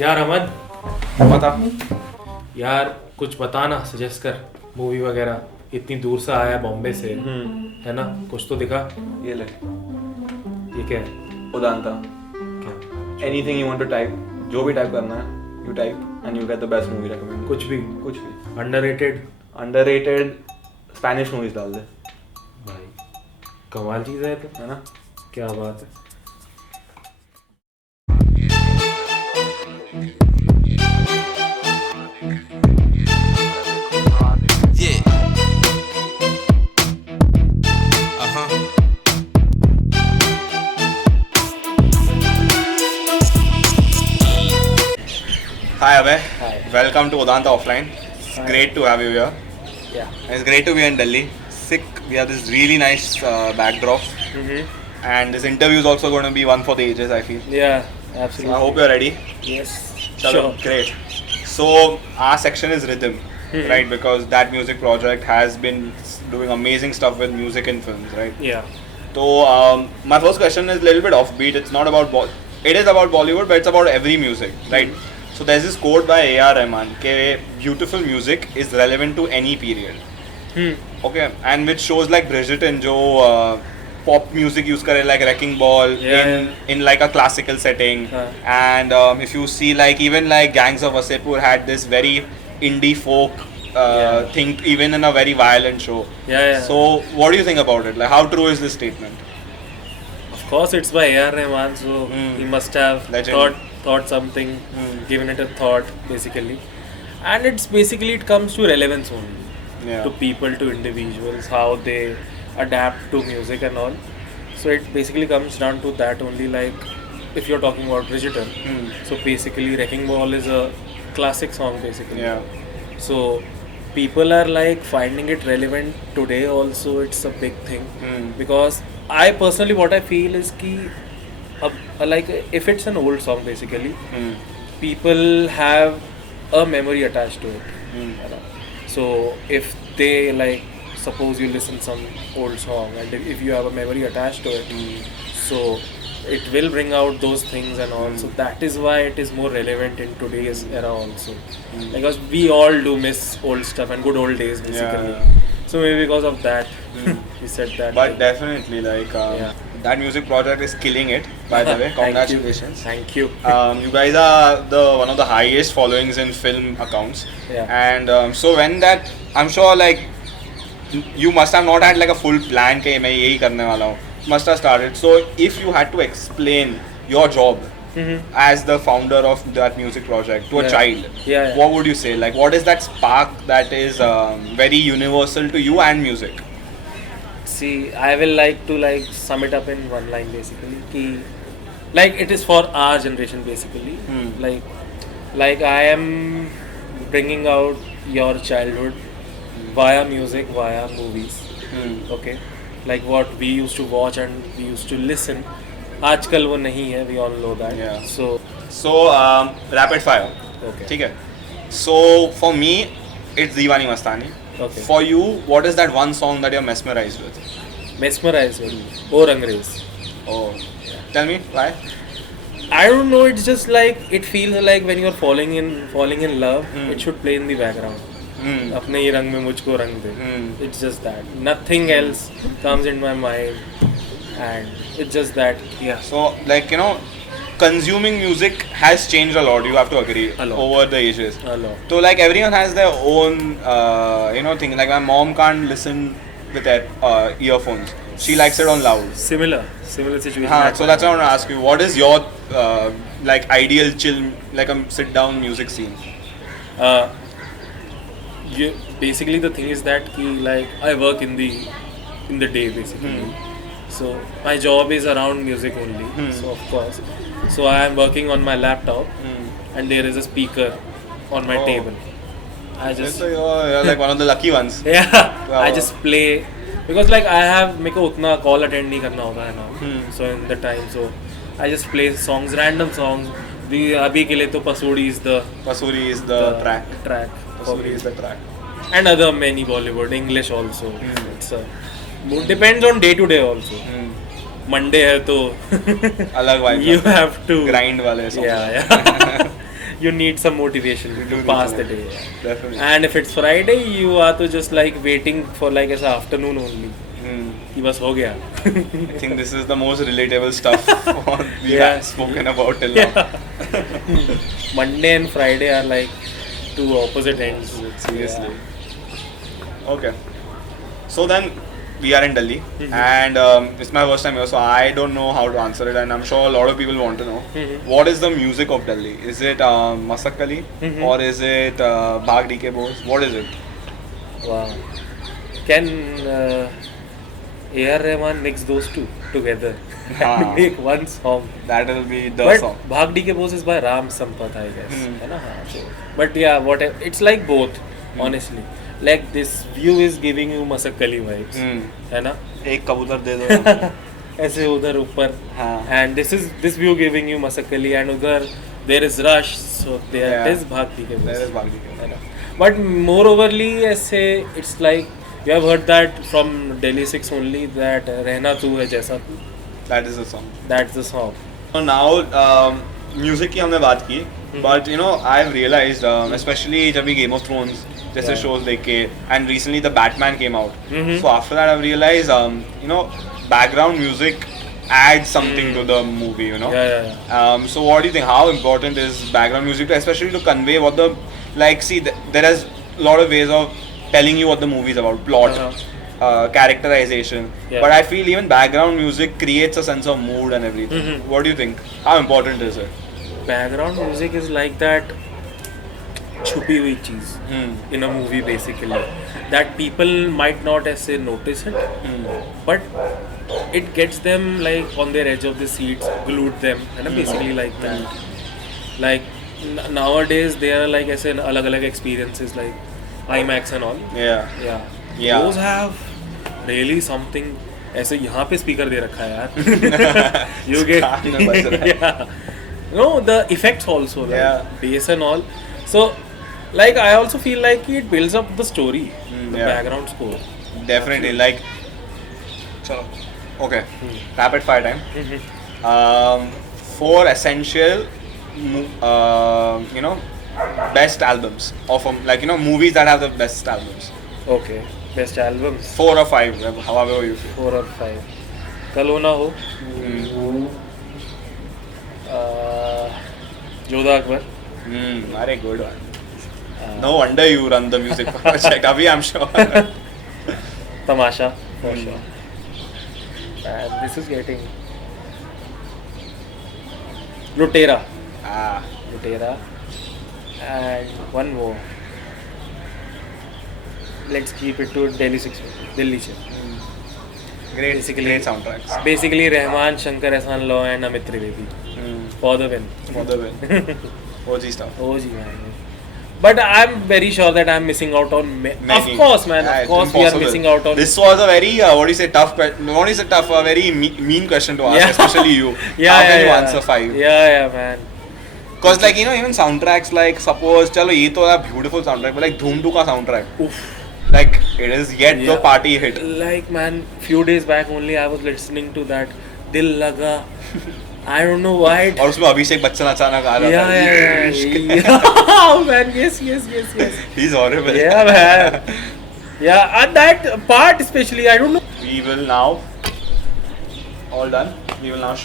यार अमन, बता। यार कुछ बताना, सजेस्ट कर मूवी वगैरह। इतनी दूर से आया है बॉम्बे से, है ना? कुछ तो दिखा। ये ले ये क्या है? उदांता। क्या? Anything you want to type, जो भी टाइप करना है you type and you get the best movie recommend. कुछ भी? कुछ भी। अंडररेटेड स्पेनिश मूवीज डाल दे भाई, कमाल चीज़ है तो, है ना। क्या बात है। Yeah. Uh-huh. Hi Abhay. Hi. Welcome to Udanta Offline. It's Hi. great to have you here. Yeah. And it's great to be in Delhi. Sick. We have this really nice backdrop, and this interview is also going to be one for the ages, I feel. Yeah, So absolutely. I hope you're ready. Yes. Chalo, Sure. great. So our section is rhythm, right? Because that music project has been doing amazing stuff with music and films, right? Yeah. So my first question is a little bit offbeat. It's not about it is about Bollywood, but it's about every music, right? So there's this quote by A.R. Rahman, "Ke beautiful music is relevant to any period." Okay, and which shows like Bridgerton, jo pop music use kare like Wrecking Ball in like a classical setting, and if you see like even like Gangs of Wasseypur had this very indie folk thing, even in a very violent show. Yeah. So what do you think about it? Like how true is this statement? Of course, it's by A.R. Rahman, so he must have Legend. thought something, given it a thought, basically. And it's basically, it comes to relevance only. Yeah. To people, to individuals, how they adapt to music and all. So it basically comes down to that only. Like if you're talking about Bridgerton, so basically Wrecking Ball is a classic song basically. Yeah. So people are like finding it relevant today also. It's a big thing because I personally, what I feel is ki like if it's an old song basically, people have a memory attached to it. You know? So if they like, suppose you listen some old song and if you have a memory attached to it, so it will bring out those things and all. So that is why it is more relevant in today's era also, because we all do miss old stuff and good old days basically. Yeah. So maybe because of that, we said that. But definitely like that music project is killing it, by the way. Congratulations. Thank you. You guys are one of the highest followings in film accounts. Yeah. And so when that, I'm sure like you must have not had like a full plan कि मैं यही करने वाला हूँ. Must have started. So if you had to explain your job as the founder of that music project to a child, what would you say? Like what is that spark that is very universal to you and music? See, I will like to like sum it up in one line basically. Ki, like it is for our generation basically. Like I am bringing out your childhood via music, via movies. Okay, like what we used to watch and we used to listen. आजकल वो नहीं है. We all know that. Yeah. So rapid fire. Okay. ठीक है. So for me, it's Deewani Mastani. Okay. For you, what is that one song that you're mesmerized with? Mesmerized with or Angrez. Oh, tell me why. I don't know. It's just like it feels like when you're falling in love, it should play in the background. अपने ही रंग में मुझको रंग दे. It's just that. Nothing else comes in my mind, and it's just that. Yeah. So like consuming music has changed a lot. You have to agree over the ages. A lot. So like everyone has their own thing. Like my mom can't listen with earphones. She likes it on loud. Similar situation. So that's why I want to ask you, what is your like ideal chill, like a sit down music scene? Basically the thing is that like I work in the day basically. So my job is around music only. So of course, so I am working on my laptop and there is a speaker on my table. I just So you're like one of the lucky ones. Wow. I just play because like I have मेरे को उतना call attend नहीं करना होता है ना. So in the time, so I just play songs, random songs. अभी के लिए तो Pasuri is the track. Pasuri is the track. And other many Bollywood, English also. It's depends on day to day also. Monday है तो अलग vibe. You have to grind वाले songs. Yeah. you need some motivation You do to need pass some the day. motivation. Definitely. And if it's Friday, you are to just like waiting for like as afternoon only. कि बस हो गया. I think this is the most relatable stuff we Yeah. have spoken about till now. Monday and Friday are like two opposite ends. Seriously. Okay. So then we are in Delhi, Mhm. and it's my first time here, so I don't know how to answer it, and I'm sure a lot of people want to know. Mhm. What is the music of Delhi? Is it Masakali Mhm. or is it Bhag DK Bose? What is it? Wow. Can A.R. Rahman mix those two together Ah. and make one song? That will be the But song. Bhag DK Bose is by Ram Sampath, I guess. Hmm. है ना? हाँ, so, but yeah, whatever. It's like both, honestly. Like this view is giving you Masakali vibes, है ना? एक कबूतर दे दो. ऐसे उधर ऊपर. हाँ. And this view giving you Masakali, and उधर there is rush, so there Yeah. it is Bhag DK Bose. That is Bhag DK. है ना? But moreoverly, ऐसे it's like you have heard that from Delhi 6 only that रहना तू है जैसा तू. That is the song. That's the song. So now music की हमने बात की, but you know I've realized especially जब भी Game of Thrones जैसे Yeah. shows देख के, and recently the Batman came out. Mhm. So after that I've realized you know background music adds something to the movie, you know. Yeah. So what do you think? How important is background music, especially to convey what the like? See, there is a lot of ways of telling you what the movie is about, plot, characterization. Yeah. But I feel even background music creates a sense of mood and everything. Mhm. What do you think? How important is it? Background music is like that छुपी हुई चीज in a movie basically that people might not ऐसे notice it, but it gets them like on their edge of the seats, glued them, and basically like that. Like nowadays there are like ऐसे अलग अलग experiences like IMAX and all. Yeah. Yeah. Those have really something. ऐसे यहाँ पे speaker दे रखा है यार. You get कान में बज रहा है. yeah. No, the effects also like Yeah. bass and all. So like I also feel like it builds up the story, the yeah. background score. Definitely. Like, chalo. Okay. Rapid fire time. Four essential, you know, best albums of like you know movies that have the best albums. Okay, best albums. 4 or 5, however you feel. 4 or 5. कल हो ना हो. Jodha Akbar. Very good one. No wonder you run the music project. Abhi, I'm sure. Tamasha for sure. And this is getting Lutera. Lutera. And one more. Let's keep it to Delhi 6. Delhi 6. Great soundtracks. Basically Rahman, Shankar Ehsaan Law and Amit Trivedi. For the win. For the win. OG stuff. OG man. But I'm very sure that I'm missing out on Many. Of course man, Yeah, of it's course we are impossible. missing out on. This was a very what do you say tough a very mean question to ask, Yeah. especially you. Yeah, How can you yeah. answer 5? Yeah man. Because like you know even soundtracks like suppose चलो ये तो है beautiful soundtrack but like Dhoom 2 का soundtrack Oof. like it is yet the Yeah. party hit. Like man, few days back only I was listening to that Dil Laga. I don't know why. और उसमें अभिषेक बच्चन अचानक आ रहा था. Yeah. Man, yes. He's horrible. Yeah, man. Yeah, and that part especially, I don't know. We will now all done. We will now